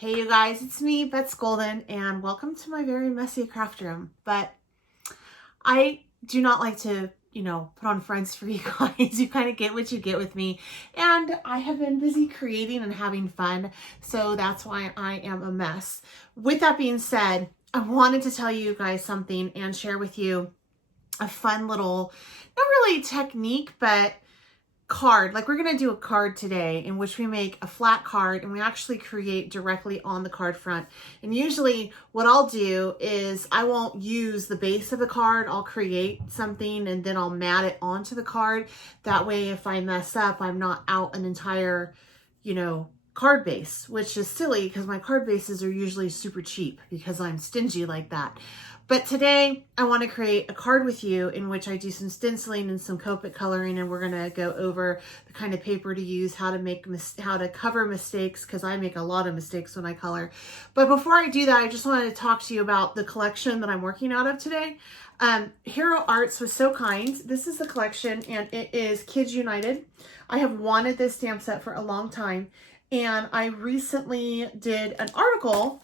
Hey you guys, it's me, Bets Golden, and welcome to my very messy craft room. But I do not like to, put on fronts for you guys. You kind of get what you get with me. And I have been busy creating and having fun, so that's why I am a mess. With that being said, I wanted to tell you guys something and share with you a fun little, not really technique, but card. Like, we're going to do a card today in which we make a flat card and we actually create directly on the card front. And usually what I'll do is I won't use the base of the card. I'll create something and then I'll mat it onto the card. That way, if I mess up, I'm not out an entire, card base, which is silly because my card bases are usually super cheap because I'm stingy like that. But today I want to create a card with you in which I do some stenciling and some Copic coloring, and we're going to go over the kind of paper to use, how to cover mistakes, because I make a lot of mistakes when I color. But before I do that, I just wanted to talk to you about the collection that I'm working out of today. Hero Arts was so kind. This is the collection, and it is Kids United. I have wanted this stamp set for a long time, and I recently did an article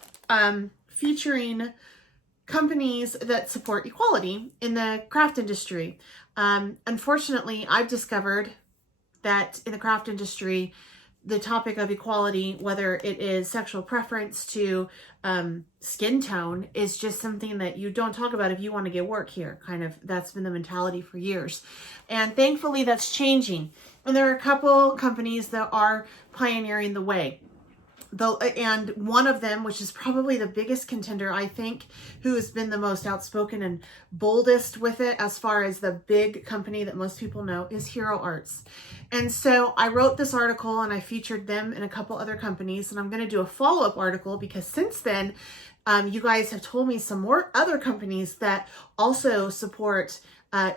featuring companies that support equality in the craft industry. Unfortunately, I've discovered that in the craft industry, the topic of equality, whether it is sexual preference to skin tone, is just something that you don't talk about if you want to get work here. Kind of, that's been the mentality for years. And thankfully that's changing. And there are a couple companies that are pioneering the way. And one of them, which is probably the biggest contender, I think, who has been the most outspoken and boldest with it as far as the big company that most people know, is Hero Arts. And so I wrote this article and I featured them and a couple other companies, and I'm going to do a follow-up article because since then, you guys have told me some more other companies that also support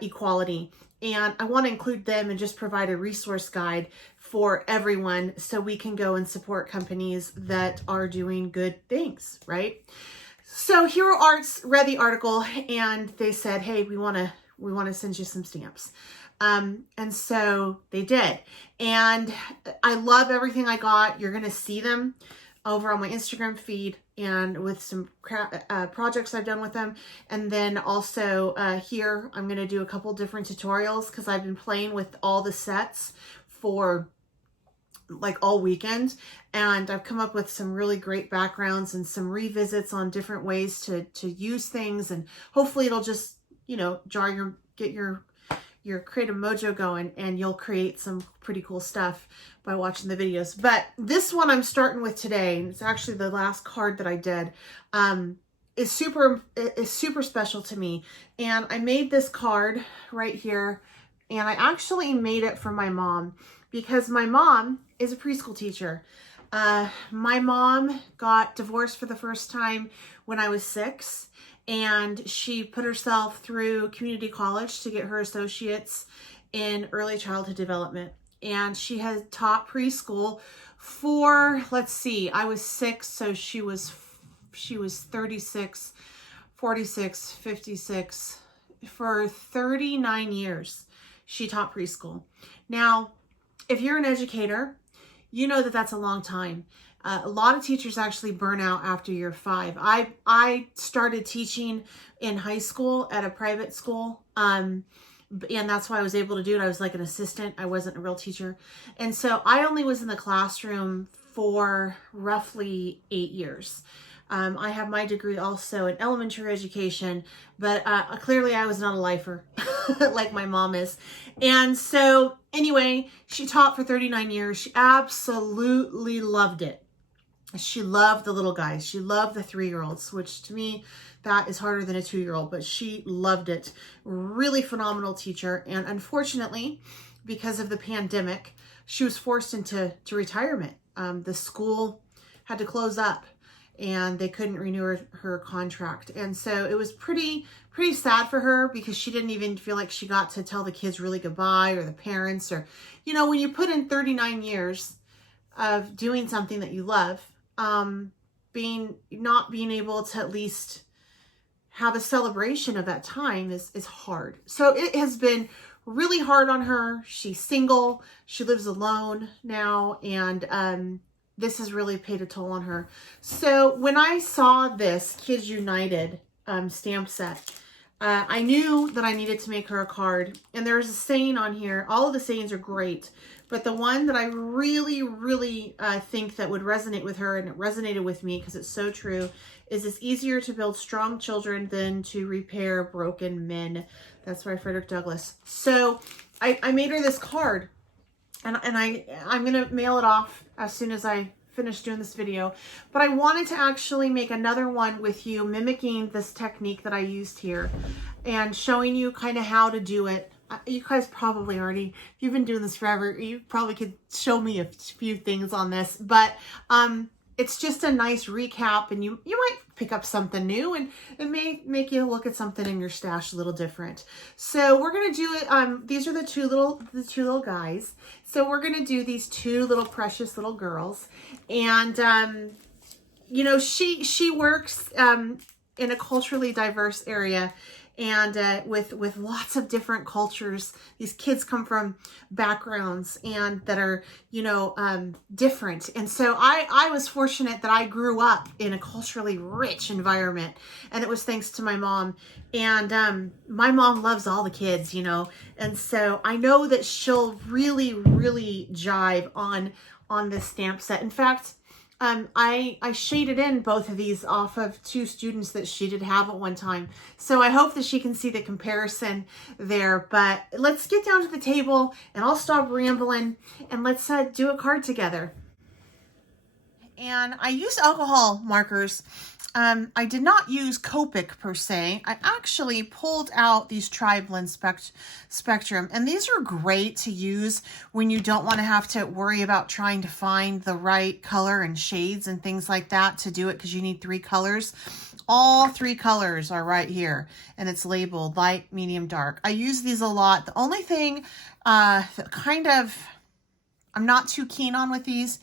equality. And I want to include them and just provide a resource guide for everyone so we can go and support companies that are doing good things, right? So Hero Arts read the article and they said, hey, we want to send you some stamps. And so they did. And I love everything I got. You're going to see them over on my Instagram feed and with some projects I've done with them. And then also here, I'm going to do a couple different tutorials because I've been playing with all the sets for like all weekend. And I've come up with some really great backgrounds and some revisits on different ways to use things. And hopefully it'll just, get your creative mojo going, and you'll create some pretty cool stuff by watching the videos. But this one I'm starting with today, and it's actually the last card that I did, is super special to me. And I made this card right here, and I actually made it for my mom because my mom is a preschool teacher. My mom got divorced for the first time when I was 6. And she put herself through community college to get her associates in early childhood development. And she had taught preschool for, let's see, I was 6, so she was 36, 46, 56. For 39 years, she taught preschool. Now, if you're an educator, you know that that's a long time. A lot of teachers actually burn out after year 5. I started teaching in high school at a private school, and that's why I was able to do it. I was like an assistant. I wasn't a real teacher. And so I only was in the classroom for roughly 8 years. I have my degree also in elementary education, but clearly I was not a lifer like my mom is. And so anyway, she taught for 39 years. She absolutely loved it. She loved the little guys. She loved the 3-year-olds, which to me, that is harder than a 2-year-old, but she loved it. Really phenomenal teacher. And unfortunately, because of the pandemic, she was forced into retirement. The school had to close up and they couldn't renew her contract. And so it was pretty sad for her because she didn't even feel like she got to tell the kids really goodbye, or the parents, or, when you put in 39 years of doing something that you love, not being able to at least have a celebration of that time is hard. So it has been really hard on her. She's single. She lives alone now. And this has really paid a toll on her. So when I saw this Kids United stamp set, I knew that I needed to make her a card. And there's a saying on here. All of the sayings are great. But the one that I really, really think that would resonate with her, and it resonated with me because it's so true, is it's easier to build strong children than to repair broken men. That's by Frederick Douglass. So I made her this card. And I'm going to mail it off as soon as I finish doing this video. But I wanted to actually make another one with you, mimicking this technique that I used here and showing you kind of how to do it. You guys probably already, if you've been doing this forever, you probably could show me a few things on this. But it's just a nice recap, and you might pick up something new, and it may make you look at something in your stash a little different. So we're gonna do it. These are the two little guys. So we're gonna do these two little precious little girls, and you know, she works in a culturally diverse area. And with lots of different cultures. These kids come from backgrounds and that are, you know, different. And so I was fortunate that I grew up in a culturally rich environment, and it was thanks to my mom. And my mom loves all the kids, you know, and so I know that she'll really, really jive on this stamp set. In fact, I shaded in both of these off of two students that she did have at one time. So I hope that she can see the comparison there. But let's get down to the table, and I'll stop rambling, and let's do a card together. And I use alcohol markers. I did not use Copic per se. I actually pulled out these TriBlend Spectrum, and these are great to use when you don't want to have to worry about trying to find the right color and shades and things like that to do it, because you need 3 colors. All 3 colors are right here, and it's labeled light, medium, dark. I use these a lot. The only thing that kind of I'm not too keen on with these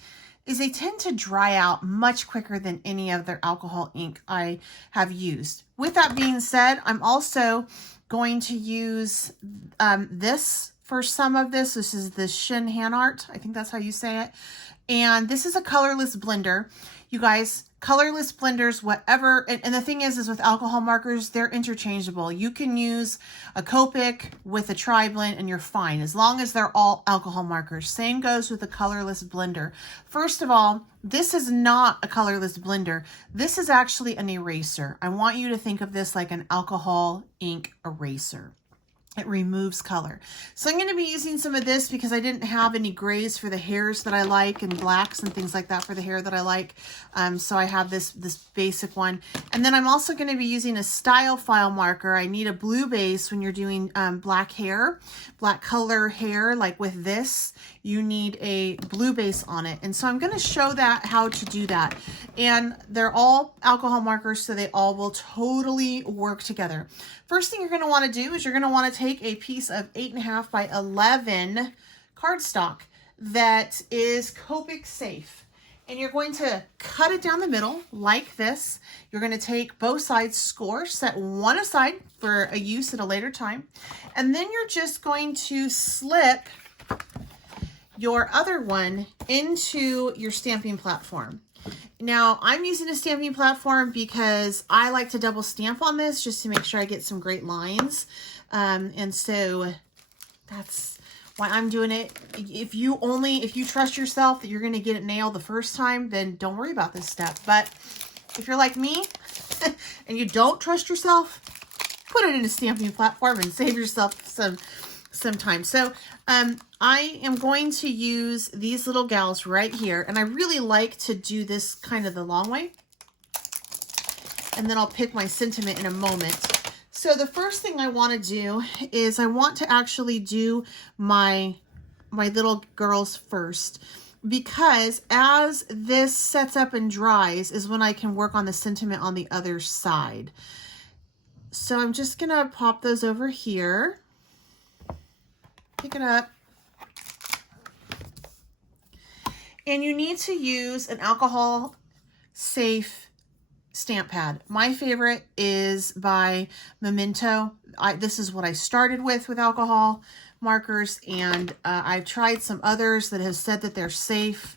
is they tend to dry out much quicker than any other alcohol ink I have used. With that being said, I'm also going to use this for some of this. This is the Shin Hand Art. I think that's how you say it. And this is a colorless blender. You guys, colorless blenders, whatever. And the thing is with alcohol markers, they're interchangeable. You can use a Copic with a TriBlend and you're fine, as long as they're all alcohol markers. Same goes with a colorless blender. First of all, this is not a colorless blender. This is actually an eraser. I want you to think of this like an alcohol ink eraser. It removes color. So I'm going to be using some of this because I didn't have any grays for the hairs that I like, and blacks and things like that for the hair that I like. So I have this basic one. And then I'm also going to be using a style file marker. I need a blue base when you're doing black hair, black color hair. Like with this, you need a blue base on it. And so I'm going to show that how to do that. And they're all alcohol markers, so they all will totally work together. First thing you're going to want to do is you're going to want to take a piece of 8.5 by 11 cardstock that is Copic safe. And you're going to cut it down the middle like this. You're going to take both sides, score, set one aside for a use at a later time. And then you're just going to slip your other one into your stamping platform. Now, I'm using a stamping platform because I like to double stamp on this just to make sure I get some great lines. And so that's why I'm doing it. If you trust yourself that you're going to get it nailed the first time, then don't worry about this step. But if you're like me and you don't trust yourself, put it in a stamping platform and save yourself some time. So I am going to use these little gals right here, and I really like to do this kind of the long way, and then I'll pick my sentiment in a moment. So the first thing I want to do is I want to actually do my little girls first, because as this sets up and dries is when I can work on the sentiment on the other side. So I'm just gonna pop those over here. Pick it up. And you need to use an alcohol safe stamp pad. My favorite is by Memento. This is what I started with alcohol markers, and I've tried some others that have said that they're safe,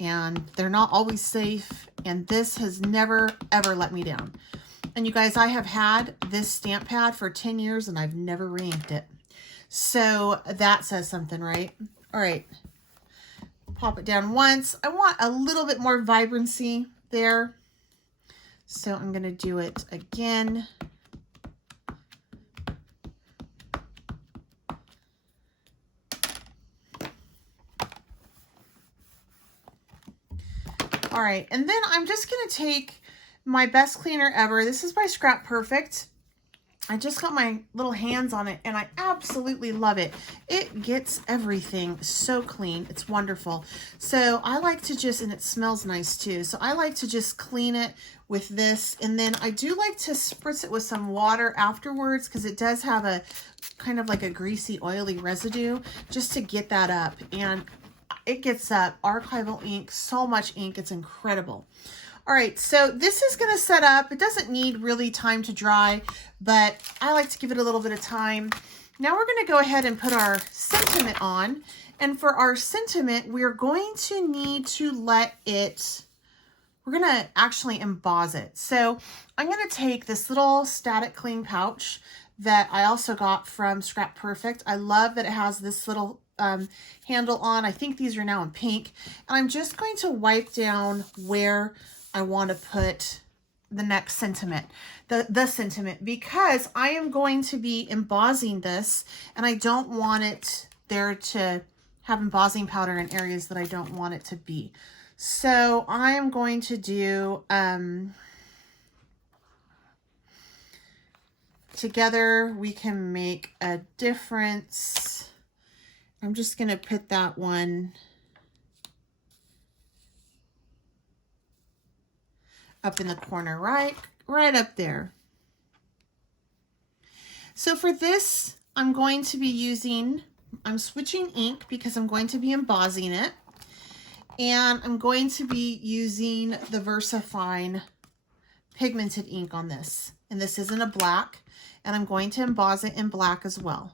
and they're not always safe, and this has never ever let me down. And you guys, I have had this stamp pad for 10 years and I've never re-inked it. So that says something, right? All right, pop it down once. I want a little bit more vibrancy there. So I'm gonna do it again. All right, and then I'm just gonna take my best cleaner ever. This is by Scrap Perfect. I just got my little hands on it and I absolutely love it. It gets everything so clean. It's wonderful. So I like to just, and it smells nice too. So I like to just clean it with this. And then I do like to spritz it with some water afterwards because it does have a kind of like a greasy, oily residue just to get that up. And it gets up archival ink, so much ink. It's incredible. All right, so this is going to set up. It doesn't need really time to dry, but I like to give it a little bit of time. Now we're going to go ahead and put our sentiment on. And for our sentiment, we're going to need to let it, we're going to actually emboss it. So I'm going to take this little static cling pouch that I also got from Scrap Perfect. I love that it has this little handle on. I think these are now in pink. And I'm just going to wipe down where I want to put the next sentiment, the sentiment, because I am going to be embossing this and I don't want it there to have embossing powder in areas that I don't want it to be. So I am going to do, together we can make a difference. I'm just going to put that one up in the corner, right up there. So for this, I'm going to be using, I'm switching ink because I'm going to be embossing it. And I'm going to be using the VersaFine pigmented ink on this. And this isn't a black, and I'm going to emboss it in black as well.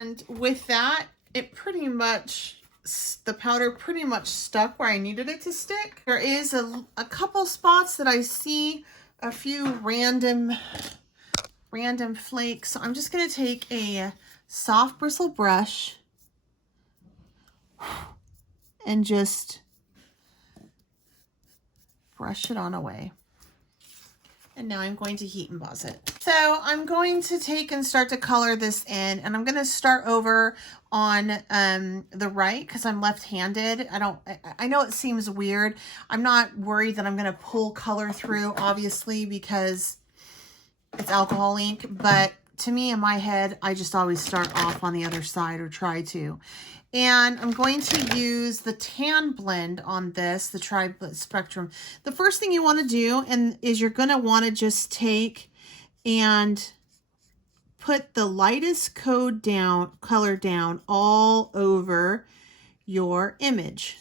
And with that, it pretty much, the powder pretty much stuck where I needed it to stick. There is a couple spots that I see a few random flakes. So I'm just going to take a soft bristle brush and just brush it on away. And now I'm going to heat emboss it. So I'm going to take and start to color this in, and I'm going to start over on the right because I'm left-handed. I know it seems weird. I'm not worried that I'm going to pull color through, obviously, because it's alcohol ink, but to me, in my head, I just always start off on the other side, or try to. And I'm going to use the tan blend on this, the TriBlend Spectrum. The first thing you want to do is you're going to want to just take and put the lightest color down all over your image.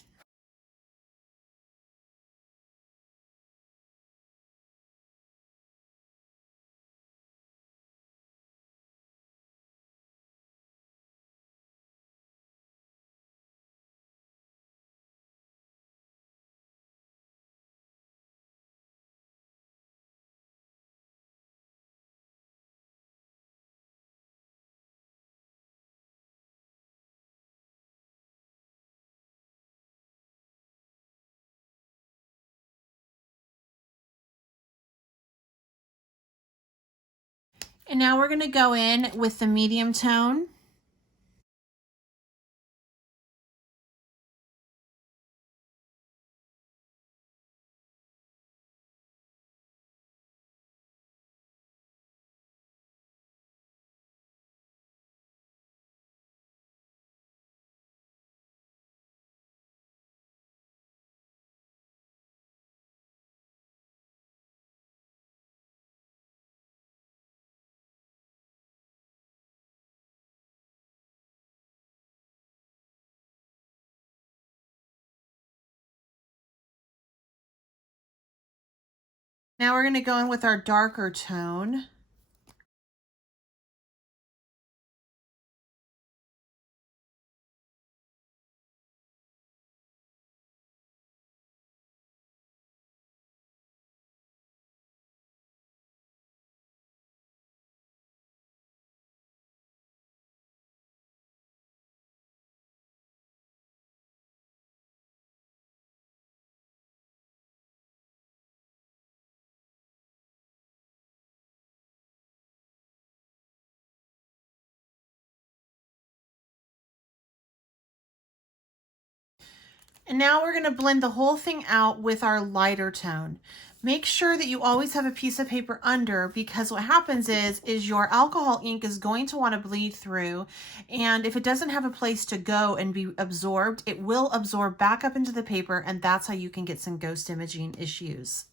And now we're going to go in with the medium tone. Now we're going to go in with our darker tone. And now we're going to blend the whole thing out with our lighter tone. Make sure that you always have a piece of paper under, because what happens is your alcohol ink is going to want to bleed through. And if it doesn't have a place to go and be absorbed, it will absorb back up into the paper. And that's how you can get some ghost imaging issues.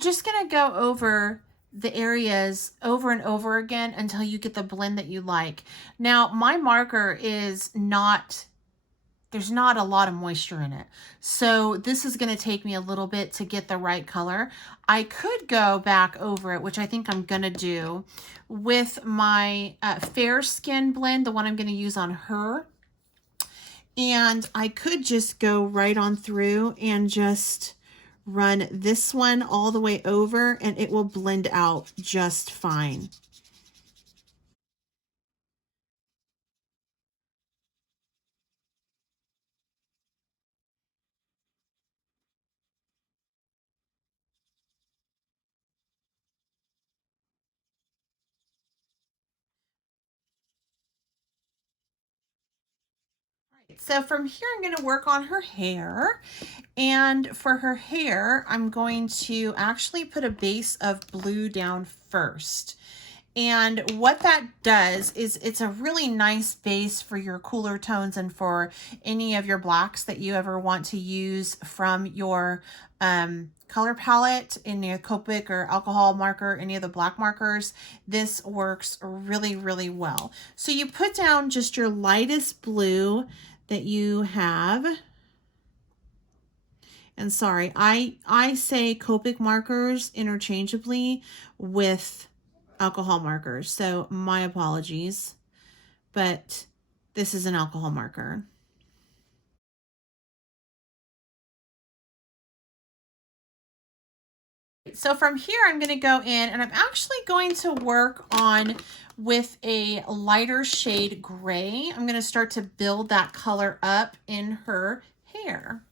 Just going to go over the areas over and over again until you get the blend that you like. Now, my marker is not, there's not a lot of moisture in it. So this is going to take me a little bit to get the right color. I could go back over it, which I think I'm going to do with my fair skin blend, the one I'm going to use on her. And I could just go right on through and just run this one all the way over, and it will blend out just fine. So from here, I'm going to work on her hair. And for her hair, I'm going to actually put a base of blue down first. And what that does is it's a really nice base for your cooler tones and for any of your blacks that you ever want to use from your color palette in your Copic or alcohol marker, any of the black markers. This works really, really well. So you put down just your lightest blue that you have. And sorry, I say Copic markers interchangeably with alcohol markers, so my apologies, but this is an alcohol marker. So from here, I'm going to go in and I'm actually going to work on with a lighter shade gray. I'm going to start to build that color up in her hair.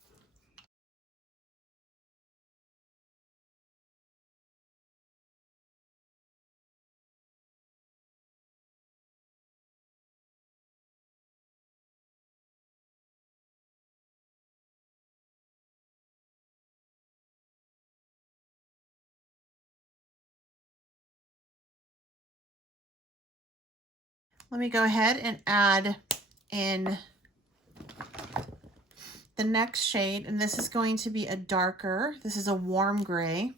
Let me go ahead and add in the next shade, and this is going to be a darker, this is a warm gray.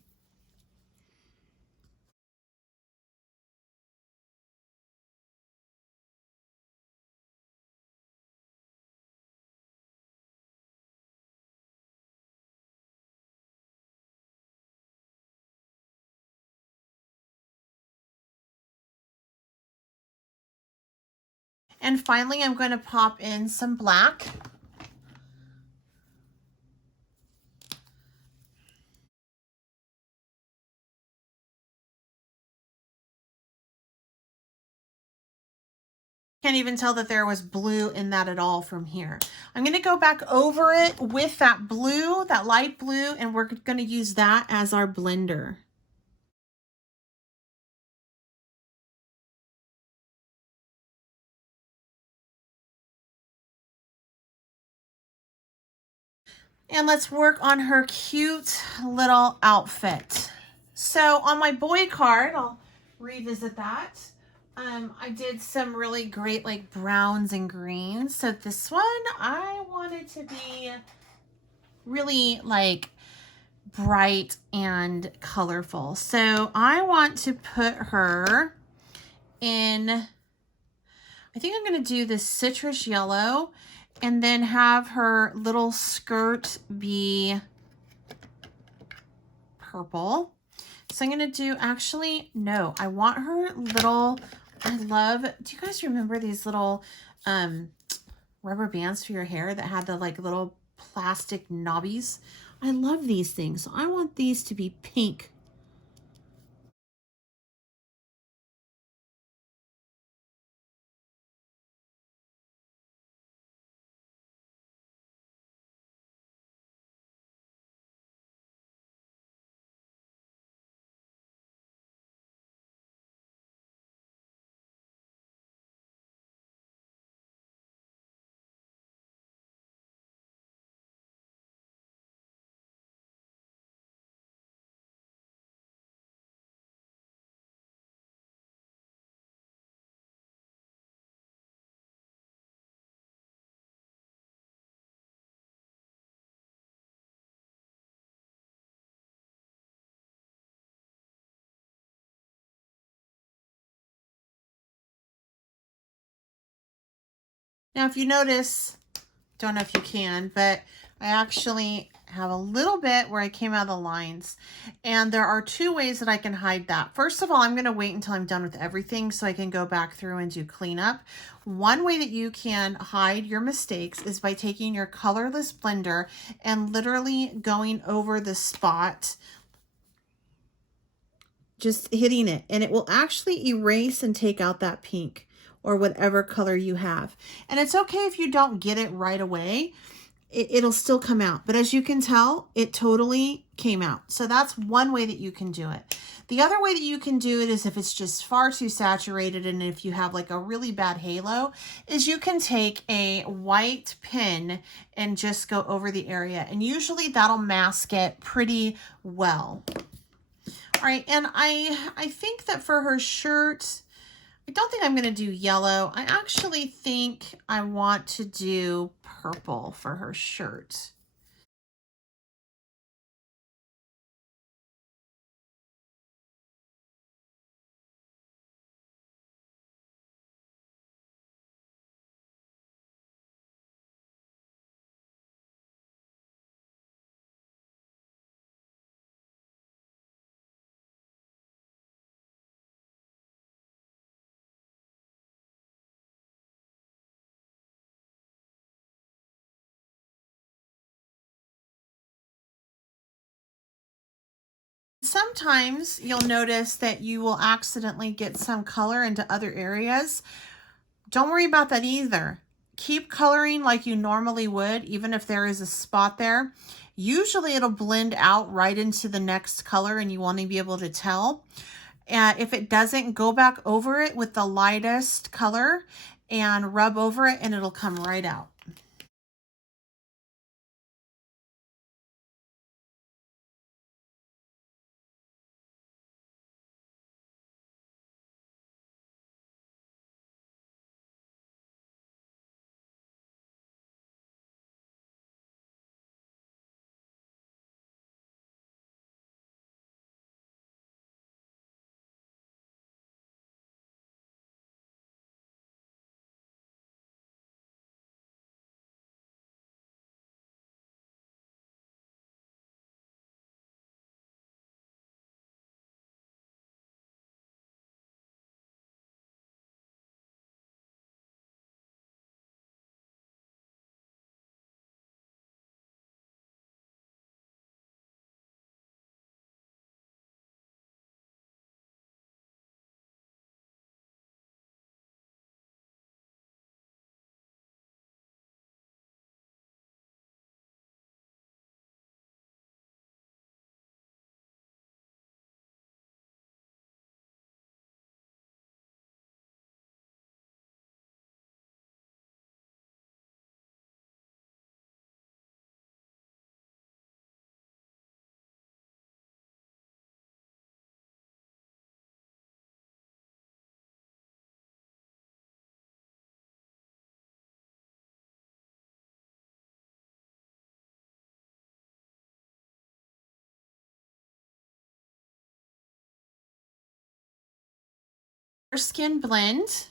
And finally, I'm going to pop in some black. Can't even tell that there was blue in that at all from here. I'm going to go back over it with that blue, that light blue, and we're going to use that as our blender. And let's work on her cute little outfit. So on my boy card, I'll revisit that. I did some really great like browns and greens. So this one, I wanted to be really like bright and colorful. So I want to put her in, I think I'm going to do this citrus yellow and then have her little skirt be purple. So I'm going to do, actually, no, I want her little, I love, do you guys remember these little rubber bands for your hair that had the like little plastic knobbies? I love these things. So I want these to be pink. Now, if you notice, don't know if you can, but I actually have a little bit where I came out of the lines. And there are two ways that I can hide that. First of all, I'm going to wait until I'm done with everything so I can go back through and do cleanup. One way that you can hide your mistakes is by taking your colorless blender and literally going over the spot, just hitting it, and it will actually erase and take out that pink or whatever color you have. And it's okay if you don't get it right away. It'll still come out. But as you can tell, it totally came out. So that's one way that you can do it. The other way that you can do it is if it's just far too saturated and if you have like a really bad halo, is you can take a white pen and just go over the area. And usually that'll mask it pretty well. All right, and I think that for her shirt, I don't think I'm going to do yellow. I actually think I want to do purple for her shirt. Sometimes you'll notice that you will accidentally get some color into other areas. Don't worry about that either. Keep coloring like you normally would, even if there is a spot there. Usually it'll blend out right into the next color and you won't even be able to tell. If it doesn't, go back over it with the lightest color and rub over it and it'll come right out. Skin blend.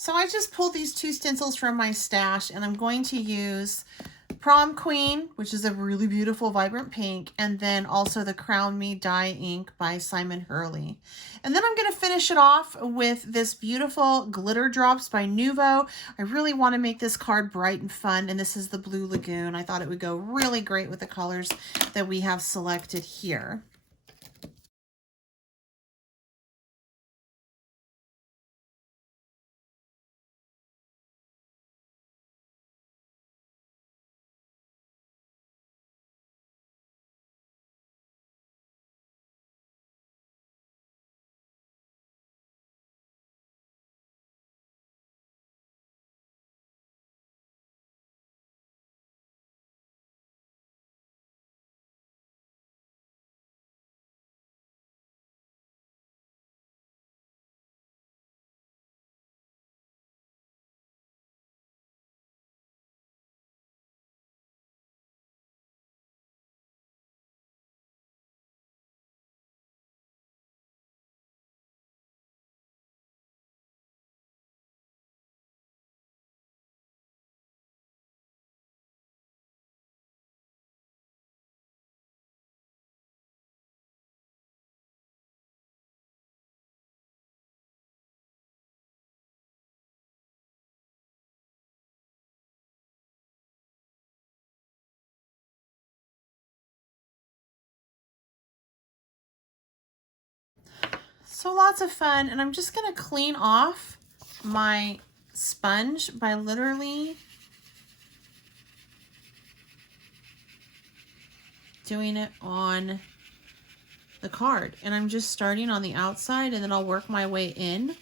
So I just pulled these 2 stencils from my stash, and I'm going to use Prom Queen, which is a really beautiful vibrant pink, and then also the Crown Me Dye Ink by Simon Hurley. And then I'm going to finish it off with this beautiful Glitter Drops by Nuvo. I really want to make this card bright and fun, and this is the Blue Lagoon. I thought it would go really great with the colors that we have selected here. So lots of fun, and I'm just going to clean off my sponge by literally doing it on the card. And I'm just starting on the outside, and then I'll work my way in.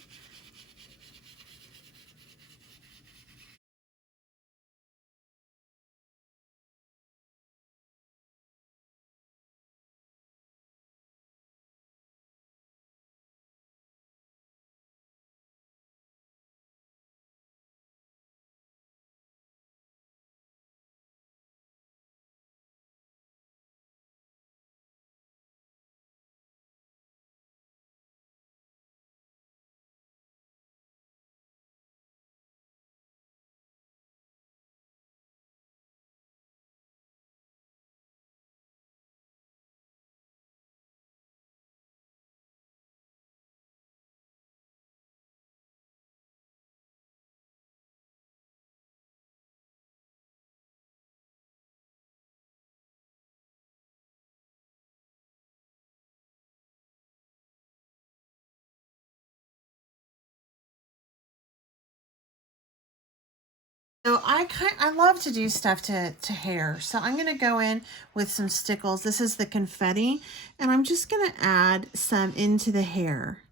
So I love to do stuff to hair. So I'm going to go in with some stickles. This is the confetti, and I'm just going to add some into the hair.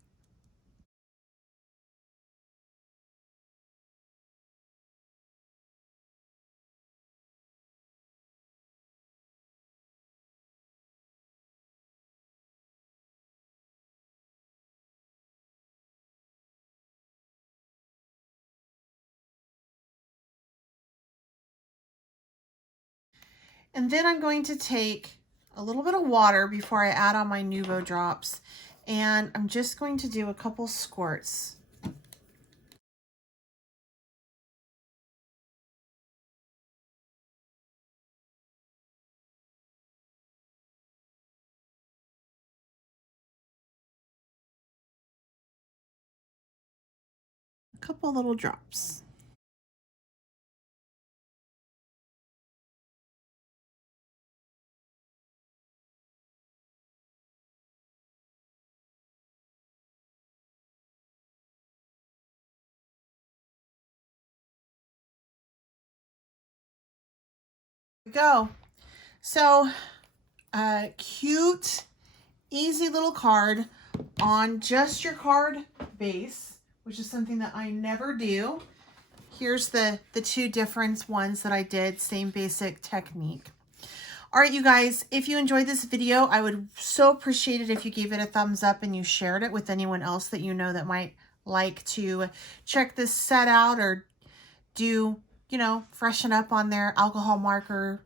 And then I'm going to take a little bit of water before I add on my Nuvo drops, and I'm just going to do a couple squirts. A couple little drops. Go. So cute, easy little card on just your card base, which is something that I never do. Here's the 2 different ones that I did, same basic technique. All right, you guys, if you enjoyed this video, I would so appreciate it if you gave it a thumbs up and you shared it with anyone else that you know that might like to check this set out or do, you know, freshen up on their alcohol marker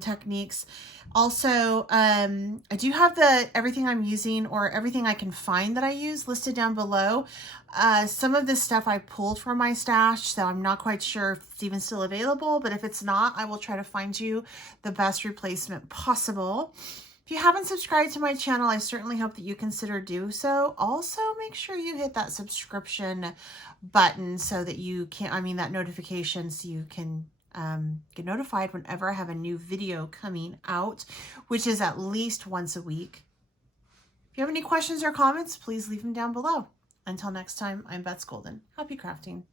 techniques. Also, I do have everything I'm using or everything I can find that I use listed down below. Some of this stuff I pulled from my stash, so I'm not quite sure if it's even still available, but if it's not, I will try to find you the best replacement possible. If you haven't subscribed to my channel, I certainly hope that you consider do so. Also, make sure you hit that subscription button so that you can, that notification, so you can get notified whenever I have a new video coming out, which is at least once a week. If you have any questions or comments, please leave them down below. Until next time, I'm Beth Golden. Happy crafting.